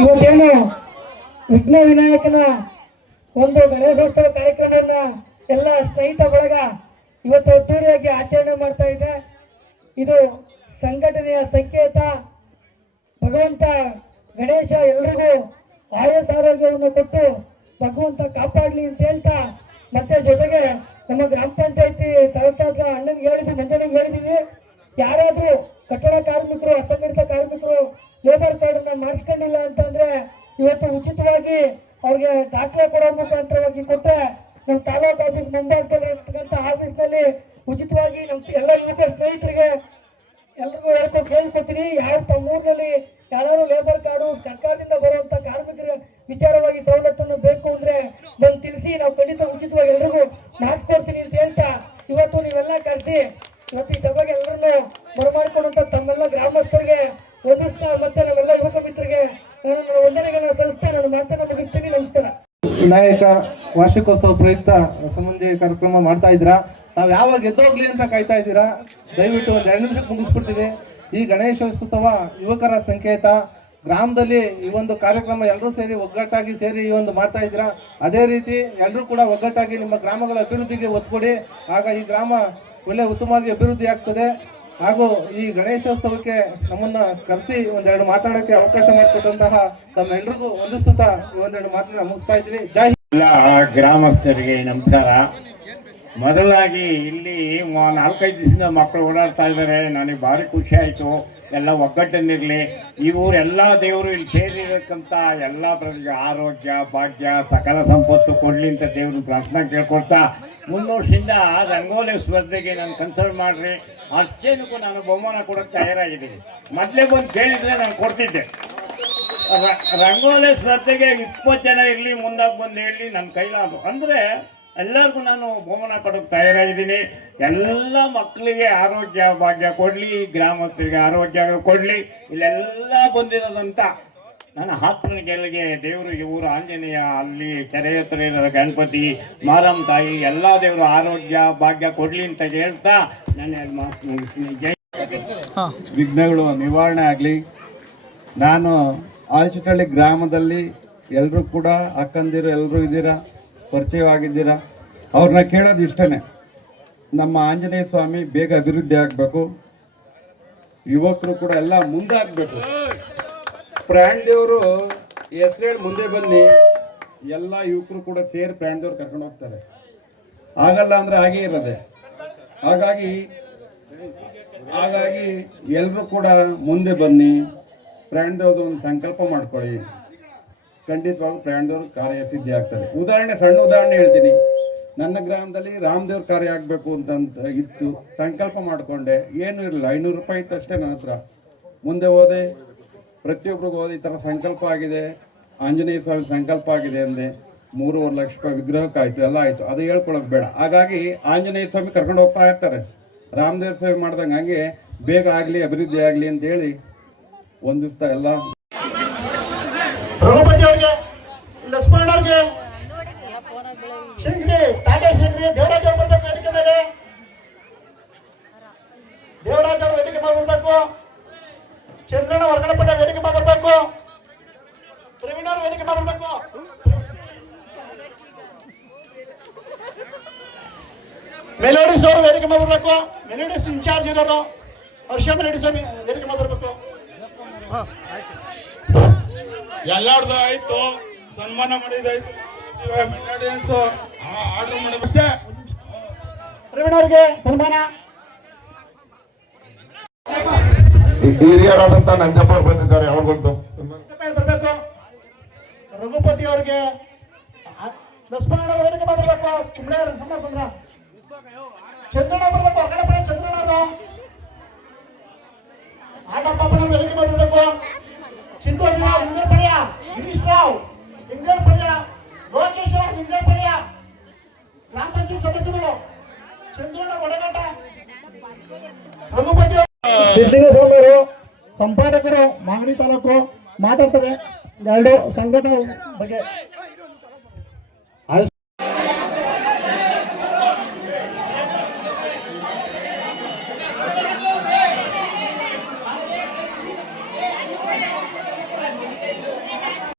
ಇವತ್ತೇನು ವಿಘ್ನ ವಿನಾಯಕನ ಒಂದು ಗಣೇಶೋತ್ಸವ ಕಾರ್ಯಕ್ರಮವನ್ನ ಎಲ್ಲ ಸ್ನೇಹಿತ ಬಳಗ ಇವತ್ತು ಅದ್ದೂರಿಯಾಗಿ ಆಚರಣೆ ಮಾಡ್ತಾ ಇದೆ. ಇದು ಸಂಘಟನೆಯ ಸಂಕೇತ. ಭಗವಂತ ಗಣೇಶ ಎಲ್ರಿಗೂ ಆಯಸ್ ಆರೋಗ್ಯವನ್ನು ಕೊಟ್ಟು ಭಗವಂತ ಕಾಪಾಡಲಿ ಅಂತ ಹೇಳ್ತಾ ಮತ್ತೆ ಜೊತೆಗೆ ನಮ್ಮ ಗ್ರಾಮ ಪಂಚಾಯತಿ ಸದಸ್ಯರ ಅಣ್ಣನಿಗೆ ಹೇಳಿದ್ವಿ, ಮಂಜನಿಗೆ ಹೇಳಿದೀವಿ. ಯಾರಾದರೂ ಕಟ್ಟಡ ಕಾರ್ಮಿಕರು, ಅಸಂಘಟಿತ ಕಾರ್ಮಿಕರು ಲೇಬರ್ ಕಾರ್ಡ್ ಅನ್ನ ಮಾಡಿಸ್ಕೊಂಡಿಲ್ಲ ಅಂತಂದ್ರೆ ಇವತ್ತು ಉಚಿತವಾಗಿ ಅವ್ರಿಗೆ ದಾಖಲೆ ಕೊಡೋ ಮುಖಾಂತರವಾಗಿ ಕೊಟ್ಟರೆ ನಮ್ಮ ತಾಲೂಕು ಆಫೀಸ್ ಮುಂಭಾಗದಲ್ಲಿ ಇರ್ತಕ್ಕಂಥ ಆಫೀಸ್ನಲ್ಲಿ ಉಚಿತವಾಗಿ ನಮ್ಮ ಎಲ್ಲ ಯುವಕ ಸ್ನೇಹಿತರಿಗೆ ಎಲ್ರಿಗೂ ಹೇಳ್ಕೊ ಕೇಳ್ಕೊತೀನಿ ಯಾವ ತಮ್ಮ ಊರಿನಲ್ಲಿ ಯಾರು ಲೇಬರ್ ಕಾರ್ಡು ಸರ್ಕಾರದಿಂದ ಬರುವಂಥ ಕಾರ್ಮಿಕರ ವಿಚಾರವಾಗಿ ಸವಲತ್ತನ್ನು ಬೇಕು ಅಂದ್ರೆ ಬಂದು ತಿಳಿಸಿ, ನಾವು ಖಂಡಿತ ಉಚಿತವಾಗಿ ಎಲ್ರಿಗೂ ಮಾಡಿಸ್ಕೊಡ್ತೀನಿ ಅಂತ ಹೇಳ್ತಾ ಇವತ್ತು ನೀವೆಲ್ಲ ಕರೆಸಿ, ಇವತ್ತು ಈ ಸಭೆಗೆ ಎಲ್ಲರನ್ನು ಬರಮಾಡಿಕೊಂಡಂಥ ತಮ್ಮೆಲ್ಲ ಗ್ರಾಮಸ್ಥರಿಗೆ ಒಂದಿಸ್ತಾ ಮತ್ತೆ ನಾವೆಲ್ಲ ವಿನಾಯಕ ವಾರ್ಷಿಕೋತ್ಸವ ಪ್ರಯುಕ್ತ ಸಂಬಂಧಿ ಕಾರ್ಯಕ್ರಮ ಮಾಡ್ತಾ ಇದ್ದೀರಾ? ತಾವು ಯಾವಾಗ ಎದ್ದೋಗ್ಲಿ ಅಂತ ಕಾಯ್ತಾ ಇದ್ದೀರಾ? ದಯವಿಟ್ಟು ಒಂದು ಎರಡು ನಿಮಿಷಕ್ಕೆ ಮುಗಿಸ್ಬಿಡ್ತೀವಿ. ಈ ಗಣೇಶೋತ್ಸವ ಯುವಕರ ಸಂಕೇತ. ಗ್ರಾಮದಲ್ಲಿ ಈ ಒಂದು ಕಾರ್ಯಕ್ರಮ ಎಲ್ಲರೂ ಸೇರಿ ಒಗ್ಗಟ್ಟಾಗಿ ಸೇರಿ ಈ ಒಂದು ಮಾಡ್ತಾ ಇದ್ದೀರಾ? ಅದೇ ರೀತಿ ಎಲ್ಲರೂ ಕೂಡ ಒಗ್ಗಟ್ಟಾಗಿ ನಿಮ್ಮ ಗ್ರಾಮಗಳ ಅಭಿವೃದ್ಧಿಗೆ ಒತ್ತು ಕೊಡಿ. ಆಗ ಈ ಗ್ರಾಮ ಒಳ್ಳೆ ಉತ್ತಮವಾಗಿ ಅಭಿವೃದ್ಧಿ ಆಗ್ತದೆ. ಹಾಗೂ ಈ ಗಣೇಶೋತ್ಸವಕ್ಕೆ ನಮ್ಮನ್ನ ಕರೆಸಿ ಒಂದೆರಡು ಮಾತಾಡೋಕೆ ಅವಕಾಶ ಮಾಡಿಕೊಟ್ಟಂತಹ ತಮ್ಮೆಲ್ಲರಿಗೂ ವಂದಿಸುತ್ತಾ ಈ ಒಂದೆರಡು ಮಾತನ್ನ ಮುಗಿಸ್ತಾ ಇದ್ದೀನಿ ಜೈ. ಎಲ್ಲ ಗ್ರಾಮಸ್ಥರಿಗೆ ನಮಸ್ಕಾರ ಮೊದಲಾಗಿ ಇಲ್ಲಿ ನಾಲ್ಕೈದು ದಿವಸದಿಂದ ಮಕ್ಕಳು ಓಡಾಡ್ತಾ ಇದ್ದಾರೆ. ನನಗೆ ಭಾರಿ ಖುಷಿ ಆಯಿತು. ಎಲ್ಲ ಒಗ್ಗಟ್ಟನ್ನಿರಲಿ ಎಲ್ಲ ದೇವರು ಇಲ್ಲಿ ಸೇರಿರತಕ್ಕಂಥ ಎಲ್ಲ ಪ್ರಜೆಗೆ ಆರೋಗ್ಯ, ಭಾಗ್ಯ, ಸಕಲ ಸಂಪತ್ತು ಕೊಡಲಿ ಅಂತ ದೇವ್ರನ್ನ ಪ್ರಾರ್ಥನೆ ಕೇಳ್ಕೊಡ್ತಾ. ಮುಂದೆ ವರ್ಷದಿಂದ ರಂಗೋಲಿ ಸ್ಪರ್ಧೆಗೆ ನಾನು ಕನ್ಸಲ್ಟ್ ಮಾಡಿರಿ. ಅಷ್ಟೇನಕ್ಕೂ ನಾನು ಬಹುಮಾನ ಕೊಡೋಕ್ಕೆ ತಯಾರಾಗಿದ್ದೀನಿ. ಮೊದಲೇ ಬಂದು ಕೇಳಿದರೆ ನಾನು ಕೊಡ್ತಿದ್ದೆ. ರಂಗೋಲಿ ಸ್ಪರ್ಧೆಗೆ ಇಪ್ಪತ್ತು ಜನ ಇರಲಿ, ಮುಂದಾಗಿ ಬಂದು ಹೇಳಿ ನನ್ನ ಕೈಲಾದು ಅಂದರೆ ಎಲ್ಲರಿಗೂ ನಾನು ಬಹುಮಾನ ಕೊಡೋಕೆ ತಯಾರಾಗಿದ್ದೀನಿ. ಎಲ್ಲ ಮಕ್ಕಳಿಗೆ ಆರೋಗ್ಯ ಭಾಗ್ಯ ಕೊಡಲಿ ಗ್ರಾಮಸ್ಥರಿಗೆ ಆರೋಗ್ಯ ಕೊಡಲಿ. ಇಲ್ಲೆಲ್ಲ ಬಂದಿರೋದಂತ ನನ್ನ ಹಾಸ್ಪಿಟಲ್ ಗೆಲ್ಲಿಗೆ ದೇವರು ಊರು ಆಂಜನೇಯ ಅಲ್ಲಿ ಕೆರೆ ಹತ್ರ ಇರೋ ಗಣಪತಿ ಮಾರಮ್ಮ ತಾಯಿ ಎಲ್ಲ ದೇವರು ಆರೋಗ್ಯ ಭಾಗ್ಯ ಕೊಡಲಿ ಅಂತ ಹೇಳ್ತಾ ನಾನು ಎರಡು ಮಾತು ಮುಗಿಸ್ತೀನಿ ಜೈ ವಿಘ್ನಗಳು ನಿವಾರಣೆ ಆಗಲಿ. ನಾನು ಆಲ್ಚಿಟಳ್ಳಿ ಗ್ರಾಮದಲ್ಲಿ ಎಲ್ಲರೂ ಕೂಡ ಅಕ್ಕಂದಿರು ಎಲ್ಲರೂ ಇದ್ದೀರಾ? ಪರಿಚಯವಾಗಿದ್ದೀರಾ? ಅವ್ರನ್ನ ಕೇಳೋದು ಇಷ್ಟನೇ. ನಮ್ಮ ಆಂಜನೇಯ ಸ್ವಾಮಿ ಬೇಗ ಅಭಿವೃದ್ಧಿ ಆಗಬೇಕು. ಯುವಕರು ಕೂಡ ಎಲ್ಲ ಮುಂದಾಗಬೇಕು. ಪ್ರಾಣ್ ದೇವರು ಹೆಸರು ಹೇಳಿ ಮುಂದೆ ಬನ್ನಿ. ಎಲ್ಲ ಯುವಕರು ಕೂಡ ಸೇರಿ ಪ್ರಾಣ್ ದೇವ್ರು ಕರ್ಕೊಂಡು ಹೋಗ್ತಾರೆ. ಆಗಲ್ಲ ಅಂದರೆ ಹಾಗೇ ಇರೋದೆ. ಹಾಗಾಗಿ ಹಾಗಾಗಿ ಎಲ್ಲರೂ ಕೂಡ ಮುಂದೆ ಬನ್ನಿ. ಪ್ರಾಣದೇವ್ದು ಒಂದು ಸಂಕಲ್ಪ ಮಾಡ್ಕೊಳ್ಳಿ. ಖಂಡಿತವಾಗೂ ಪ್ರಯಾಣದವ್ರ ಕಾರ್ಯ ಸಿದ್ಧಿ ಆಗ್ತದೆ ಉದಾಹರಣೆ, ಸಣ್ಣ ಉದಾಹರಣೆ ಹೇಳ್ತೀನಿ. ನನ್ನ ಗ್ರಾಮದಲ್ಲಿ ರಾಮದೇವ್ರ ಕಾರ್ಯ ಆಗಬೇಕು ಅಂತಂತ ಇತ್ತು. ಸಂಕಲ್ಪ ಮಾಡಿಕೊಂಡೆ. ಏನು ಇರಲಿಲ್ಲ. ಐನೂರು ರೂಪಾಯಿ ಇತ್ತು ಅಷ್ಟೇ ನನ್ನ ಹತ್ರ. ಮುಂದೆ ಹೋದೆ. ಪ್ರತಿಯೊಬ್ಬರಿಗೂ ಹೋದೆ. ಈ ಥರ ಸಂಕಲ್ಪ ಆಗಿದೆ. ಆಂಜನೇಯ ಸ್ವಾಮಿ ಸಂಕಲ್ಪ ಆಗಿದೆ ಅಂದೆ. ಮೂರುವರೆ ಲಕ್ಷ ರೂಪಾಯಿ ವಿಗ್ರಹಕ್ಕಾಯ್ತು ಎಲ್ಲ ಆಯಿತು. ಅದು ಹೇಳ್ಕೊಳ್ಳೋದು ಬೇಡ. ಹಾಗಾಗಿ ಆಂಜನೇಯ ಸ್ವಾಮಿ ಕರ್ಕೊಂಡು ಹೋಗ್ತಾ ಇರ್ತಾರೆ. ರಾಮದೇವ್ರ ಸೇವೆ ಮಾಡ್ದಂಗೆ ಹಂಗೆ ಬೇಗ ಆಗಲಿ, ಅಭಿವೃದ್ಧಿ ಆಗಲಿ ಅಂತ ಹೇಳಿ ಒಂದಿಸ್ತಾ ಎಲ್ಲ ರಘುಪತಿ ಅವ್ರಿಗೆ ಲಕ್ಷ್ಮಣ ಅವ್ರಿಗೆ ಶಂಕರಿ ಟಾಟಾ ಶಂಕರಿ ದೇವರಾಜ್ ಅವ್ರು ಬರ್ಬೇಕು ವೇದಿಕೆ ಮೇಲೆ ದೇವರಾಜ್ ಅವ್ರು ವೇದಿಕೆ ಮೇಲೆ ಬರ್ಬೇಕು ಚಂದ್ರಣ್ಣ ಹೊರಗಡೆ ಪದ ವೇದಿಕೆ ಮೇಲೆ ಬರ್ಬೇಕು ಪ್ರವೀಣ್ ಅವ್ರು ವೇದಿಕೆ ಮೇಲೆ ಬರ್ಬೇಕು ಮೆಲೋಡಿಸ್ ಅವರು ವೇದಿಕೆ ಮೇಲೆ ಬರ್ಬೇಕು ಮೆಲೋಡಿಸ್ ಇನ್ಚಾರ್ಜ್ ಇರೋರು ಹರ್ಷ ಮೆಲೋಡಿ ಸ್ವಾಮಿ ವೇದಿಕೆ ಮೇಲೆ ಬರ್ಬೇಕು ಎಲ್ಲಾರ್ದು ಆಯ್ತು ಸನ್ಮಾನ ಮಾಡಿದಾಯ್ತು ಆರ್ಡರ್ ಮಾಡಿ ಅಷ್ಟೇ. ಪ್ರವೀಣ್ ಅವ್ರಿಗೆ ಸನ್ಮಾನ. ಹಿರಿಯರಾದಂತ ನಂಜಪ್ಪ ಅವ್ರು ಬಂದಿದ್ದಾರೆ ಅವ್ರಿಗೊಂದು ಬರಬೇಕು. ರಘುಪತಿ ಅವ್ರಿಗೆ ಲಕ್ಷ್ಮಣ ಬರಬೇಕು. ಕುಂಬಳೆ ಸಣ್ಣ ಬಂದ್ರ. ಚಂದ್ರಣ್ಣ ಬರ್ಬೇಕು ಹೊರಗಡೆ ಸಿದ್ಧಲಿಂಗಸ್ವಾಮಿಯವರು ಸಂಪಾದಕರು ಮಾಗಡಿ ತಾಲೂಕು ಮಾತಾಡ್ತಾರೆ. ಎರಡು ಸಂಘಟನೆ ಬಗ್ಗೆ